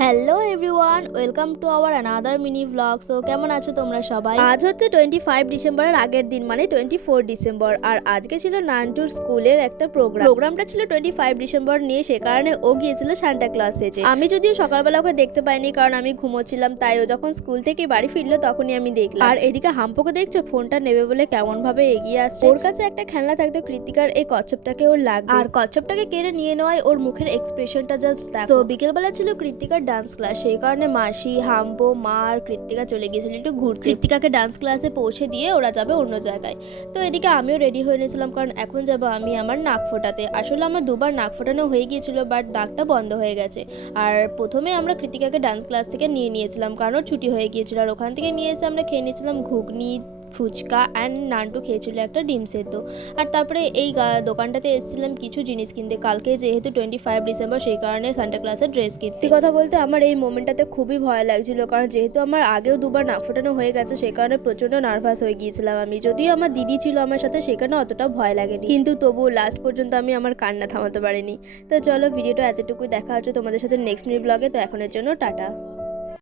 Hello everyone, welcome to our another mini blog. So কেমন আছো তোমরা সবাই? আজ হচ্ছে 25 ডিসেম্বরের আগের দিন, মানে 24 ডিসেম্বর। আর আজকে ছিল নান্টুর স্কুলের একটা প্রোগ্রামটা ছিল 25 ডিসেম্বর নিয়ে, সে কারণে ও গিয়েছিল সান্টা ক্লজ সেজে। আমি যদিও সকালবেলা ওকে দেখতে পাইনি, কারণ আমি ঘুমোচ্ছিলাম। তাই ও যখন স্কুল থেকে বাড়ি ফিরলো তখনই আমি দেখলাম। আর এদিকে হাম্পুকে দেখছো, ফোনটা নেবে বলে কেমন ভাবে এগিয়ে আসছে। ওর কাছে একটা খেলনা থাকতো কৃতিকার, এই কচ্ছপটাকে ওর লাগবে। আর কচ্ছপটাকে কেড়ে নিয়ে নেওয়ায় ওর মুখের এক্সপ্রেশনটা জাস্ট দেখো। তো বিকেলবেলা ছিল কৃতিকার ডান্স ক্লাস, সেই কারণে মাসি, হাম্পো, মা আর কৃতিকা চলে গিয়েছিল একটু ঘুরতে। কৃতিকাকে ডান্স ক্লাসে পৌঁছে দিয়ে ওরা যাবে অন্য জায়গায়। তো এদিকে আমিও রেডি হয়ে নিয়েছিলাম, কারণ এখন যাবো আমি আমার নাক ফোটাতে। আসলে আমার দুবার নাক ফোটানো হয়ে গিয়েছিল, বাট নাকটা বন্ধ হয়ে গেছে। আর প্রথমে আমরা কৃতিকাকে ডান্স ক্লাস থেকে নিয়েছিলাম, কারণ ওর ছুটি হয়ে গিয়েছিল। আর ওখান থেকে নিয়ে এসে আমরা খেয়ে নিয়েছিলাম ঘুগনি, ফুচকা অ্যান্ড নান্টু খেয়েছিল একটা ডিম সেদ্ধ। আর তারপরে এই দোকানটাতে এসেছিলাম কিছু জিনিস কিনতে। কালকে যেহেতু 25 ডিসেম্বর, সেই কারণে সান্টা ক্লাসের ড্রেস কিনতে। কথা বলতে আমার এই মোমেন্টটাতে খুবই ভয় লাগছিল, কারণ যেহেতু আমার আগেও দুবার নাক ফোটানো হয়ে গেছে, সেই কারণে প্রচণ্ড নার্ভাস হয়ে গিয়েছিলাম আমি। যদিও আমার দিদি ছিল আমার সাথে, সেখানে অতটা ভয় লাগেনি, কিন্তু তবুও লাস্ট পর্যন্ত আমি আমার কান্না থামাতে পারিনি। তো চলো, ভিডিওটা এতটুকুই। দেখা হচ্ছে তোমাদের সাথে নেক্সট মিনি ব্লগে। তো এখনের জন্য টাটা।